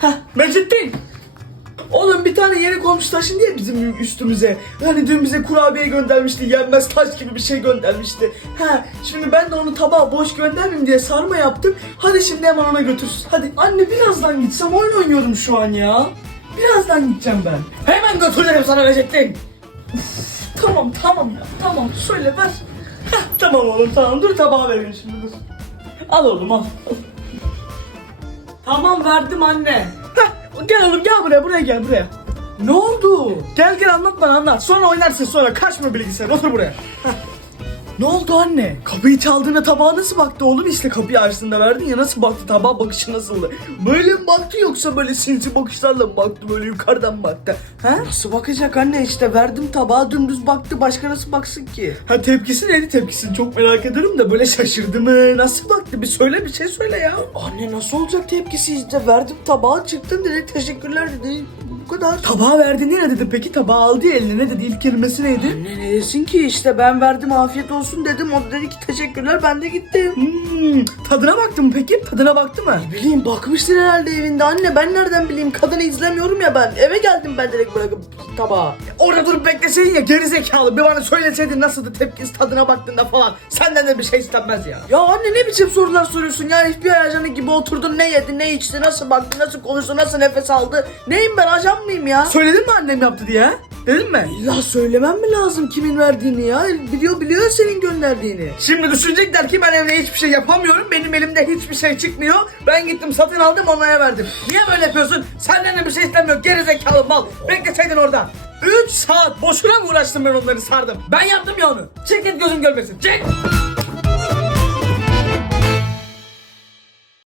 Heh, Mecittin. Oğlum bir tane yeni komşu taşındı ya bizim üstümüze. Hani dün bize kurabiye göndermişti, yenmez taş gibi bir şey göndermişti. Ha, şimdi ben de onu tabağa boş göndermeyeyim diye sarma yaptım. Hadi şimdi hemen ona götürsün. Hadi anne birazdan gitsem oyun oynuyorum şu an ya. Birazdan gideceğim ben. Hemen götürürüm sana Mecittin. Tamam tamam ya tamam söyle ver. Heh, tamam oğlum tamam dur tabağı vereyim şimdi dur. Al oğlum al. Tamam verdim anne. Heh, gel oğlum gel buraya buraya gel buraya. Ne oldu? Gel gel anlat bana anlat. Sonra oynarsın sonra kaçma bilgisayar otur buraya. Heh. Ne oldu anne? Kapıyı çaldığında tabağa nasıl baktı oğlum? İşte kapıyı açtığında verdin ya nasıl baktı? Tabağa bakışı nasıldı? Böyle mi baktı yoksa böyle sinsi bakışlarla mı baktı? Böyle yukarıdan baktı? Ha? Nasıl bakacak anne işte verdim tabağa dümdüz baktı. Başka nasıl baksın ki? Ha tepkisi neydi tepkisini çok merak ederim de böyle şaşırdı mı? Nasıl baktı? Bir söyle bir şey söyle ya. Anne nasıl olacak tepkisi işte verdim tabağa çıktın dedi teşekkürler dedi. Bu kadar. Tabağı verdiğinde ne dedi peki? Tabağı aldı ya eline ne dedi? İlk kelimesi neydi? Anne ne desin ki işte ben verdim afiyet olsun dedim. O dedi ki teşekkürler ben de gittim. Hmm, tadına baktın mı peki? Tadına baktı mı? Ne bileyim bakmıştır herhalde evinde anne. Ben nereden bileyim? Kadını izlemiyorum ya ben. Eve geldim ben direkt bırakıp tabağı. Orada durup bekleseydin ya gerizekalı. Bir bana söyleseydin nasıldı tepkisi tadına baktığında falan. Senden de bir şey istenmez ya. Ya anne ne biçim sorular soruyorsun ya? FBI ajanı gibi oturdun ne yedi ne içti nasıl baktı nasıl konuştu nasıl nefes aldı. Neyim ben ajan mıyım ya? Söyledin mi annem yaptı diye? Dedin mi? İlla söylemem mi lazım kimin verdiğini ya? Biliyor biliyor senin gönderdiğini. Şimdi düşünecekler ki ben evde hiçbir şey yapamıyorum. Benim elimde hiçbir şey çıkmıyor. Ben gittim satın aldım onlara verdim. Niye böyle yapıyorsun? Senden de bir şey istemiyor. Gerizekalı mal. Bekleseydin orada. 3 saat boşuna mı uğraştım ben onları sardım? Ben yaptım ya onu. Çık git gözüm görmesin. Çık.